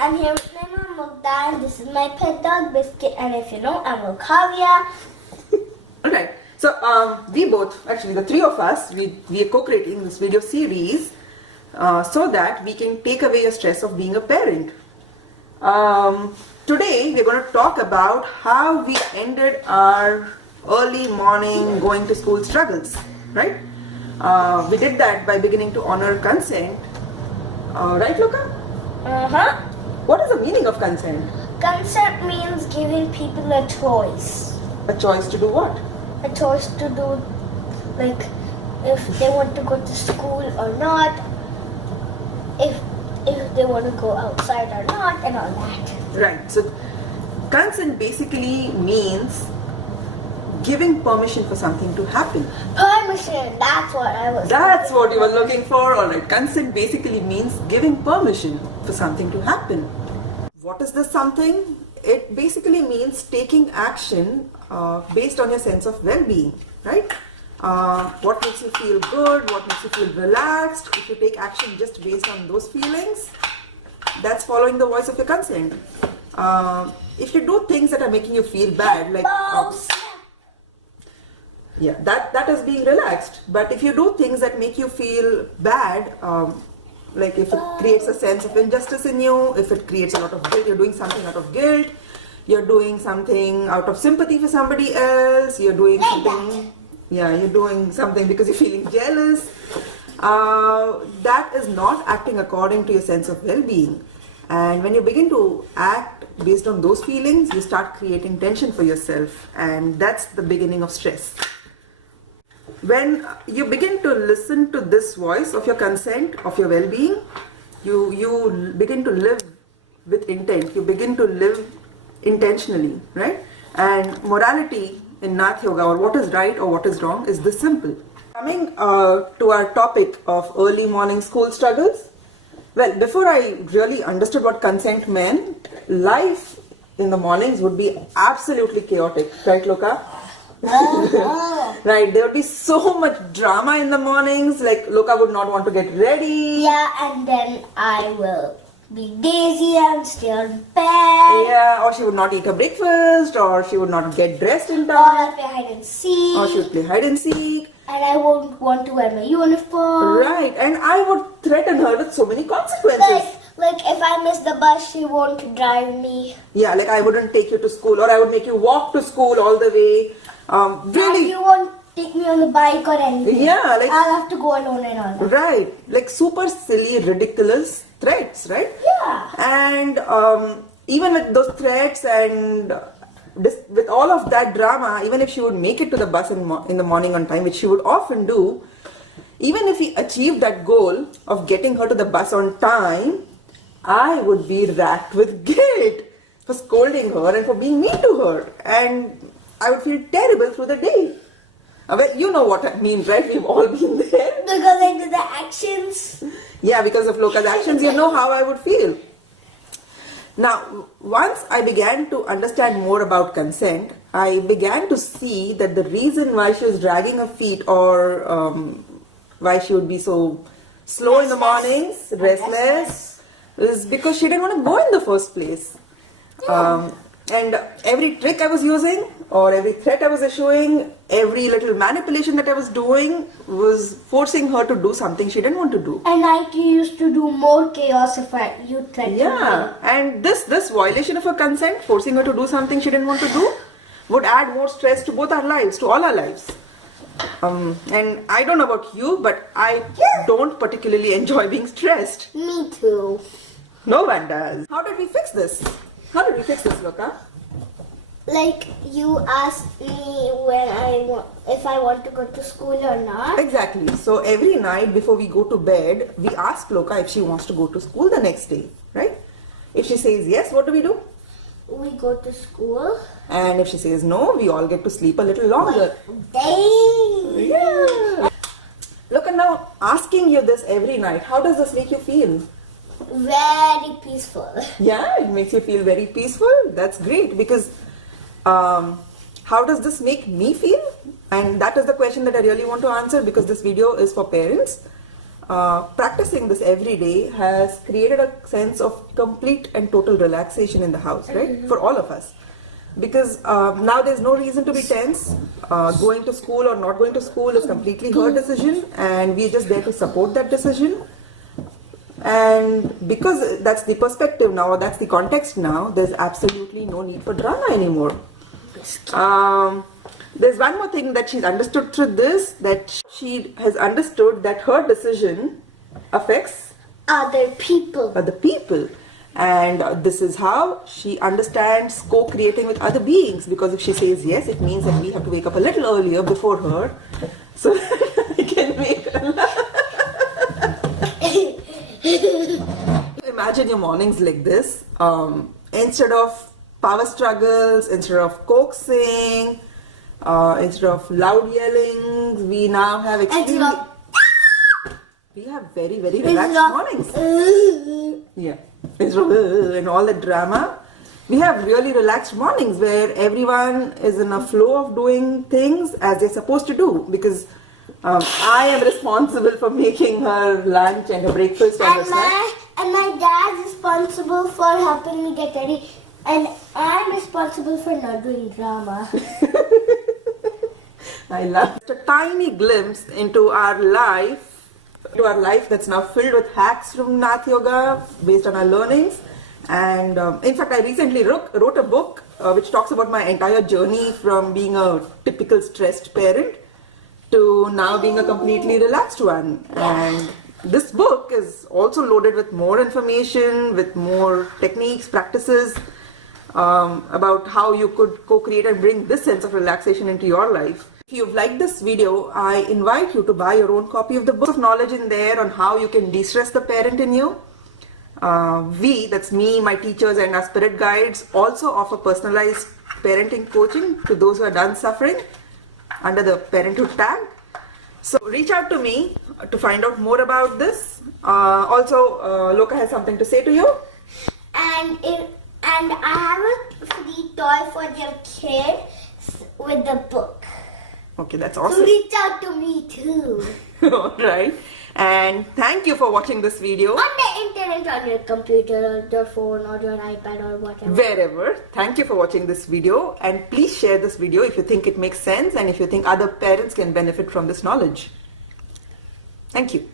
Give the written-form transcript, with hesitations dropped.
I'm here with my mom, Mugda, and this is my pet dog, Biscuit, and if you know, I'm Kavya. Alright, so we both, actually the three of us, we are co-creating this video series so that we can take away your stress of being a parent. Today we're going to talk about how we ended our early morning going to school struggles, right? We did that by beginning to honor consent. Right, Luca? Uh-huh. What is the meaning of consent? Consent means giving people a choice. A choice to do what? A choice to do, like, if they want to go to school or not, if they want to go outside or not, and all that. Right. So consent basically means giving permission for something to happen. Permission, that's what I was That's what you were looking for. Alright. Consent basically means giving permission for something to happen. What is this something? It basically means taking action based on your sense of well-being, right? What makes you feel good, what makes you feel relaxed. If you take action just based on those feelings, that's following the voice of your consent. If you do things that are making you feel bad, like yeah, that is being relaxed. But if you do things that make you feel bad, like if it creates a sense of injustice in you, if it creates a lot of guilt, you're doing something out of guilt, you're doing something out of sympathy for somebody else, you're doing something, yeah, you're doing something because you're feeling jealous, that is not acting according to your sense of well-being. And when you begin to act based on those feelings, you start creating tension for yourself, and that's the beginning of stress. When you begin to listen to this voice of your consent, of your well-being, you begin to live with intent. You begin to live intentionally, right? And morality in Nath Yoga, or what is right or what is wrong, is this simple. Coming to our topic of early morning school struggles, well, before I really understood what consent meant, life in the mornings would be absolutely chaotic, right, Loka? Right, there would be so much drama in the mornings, like Loka would not want to get ready. Yeah, and then I will be lazy and stay on bed. Yeah, or she would not eat her breakfast, or she would not get dressed in Or time. I'll play hide and seek. Or she would play hide and seek. And I won't want to wear my uniform. Right, and I would threaten her with so many consequences. Like if I miss the bus, she won't drive me. Yeah, like I wouldn't take you to school, or I would make you walk to school all the way. And Really, you won't take me on the bike or anything. yeah, like I'll have to go alone and all that. right, like super silly, ridiculous threats, right? Yeah. And even with those threats and with all of that drama, even if she would make it to the bus in the morning on time, which she would often do, even if we achieved that goal of getting her to the bus on time, I would be racked with guilt for scolding her and for being mean to her, and I would feel terrible through the day. Well, you know what I mean, right? We've all been there. Because I did the actions. Yeah, because of Loka's actions, you know how I would feel. Now, once I began to understand more about consent, I began to see that the reason why she was dragging her feet, or why she would be so slow in the mornings, restless, is because she didn't want to go in the first place. And every trick I was using, or every threat I was issuing, every little manipulation that I was doing was forcing her to do something she didn't want to do. And I used to do more chaos if you threatened Yeah, and this violation of her consent, forcing her to do something she didn't want to do, would add more stress to both our lives, to all our lives. And I don't know about you, but I don't particularly enjoy being stressed. Me too. No one does. How did we fix this? How did we fix this, Loka? Like you asked me if I want to go to school or not. Exactly. So every night before we go to bed, we ask Loka if she wants to go to school the next day, right? If she says yes, what do? We go to school. And if she says no, we all get to sleep a little longer. Dang. Yeah. Look, and now asking you this every night, how does this make you feel? Very peaceful. Yeah, it makes you feel very peaceful. That's great, because how does this make me feel? And that is the question that I really want to answer, because this video is for parents. practicing this every day has created a sense of complete and total relaxation in the house, right? For all of us. Because now there's no reason to be tense. Going to school or not going to school is completely her decision, and we're just there to support that decision. And because that's the perspective now, or that's the context now, there's absolutely no need for drama anymore. There's one more thing that she's understood through this, that she has understood that her decision affects Other people. other people. And this is how she understands co-creating with other beings, because if she says yes, it means that we have to wake up a little earlier before her so that we can make her laugh. Imagine your mornings like this. Instead of power struggles, instead of coaxing, instead of loud yelling, we now have extremely... We have very, very relaxed mornings. Yeah. And all the drama. We have really relaxed mornings where everyone is in a flow of doing things as they're supposed to do, because I am responsible for making her lunch and her breakfast and her snack. And my dad's responsible for helping me get ready. And I'm responsible for not doing drama. I love a tiny glimpse into our life. To our life that's now filled with hacks from Nath Yoga based on our learnings. And in fact, I recently wrote a book which talks about my entire journey from being a typical stressed parent to now being a completely relaxed one. And this book is also loaded with more information, with more techniques, practices about how you could co-create and bring this sense of relaxation into your life. If you've liked this video, I invite you to buy your own copy of the book of knowledge in there on how you can de-stress the parent in you. That's me, my teachers and our spirit guides, also offer personalized parenting coaching to those who are done suffering under the parenthood tag. So reach out to me to find out more about this. Also, Loka has something to say to you. And I have a free toy for their kids with the book. Okay, that's So awesome. reach out to me too. Alright. And thank you for watching this video. On the internet, on your computer, or your phone, or your iPad, or whatever. Wherever. Thank you for watching this video, and please share this video if you think it makes sense and if you think other parents can benefit from this knowledge. Thank you.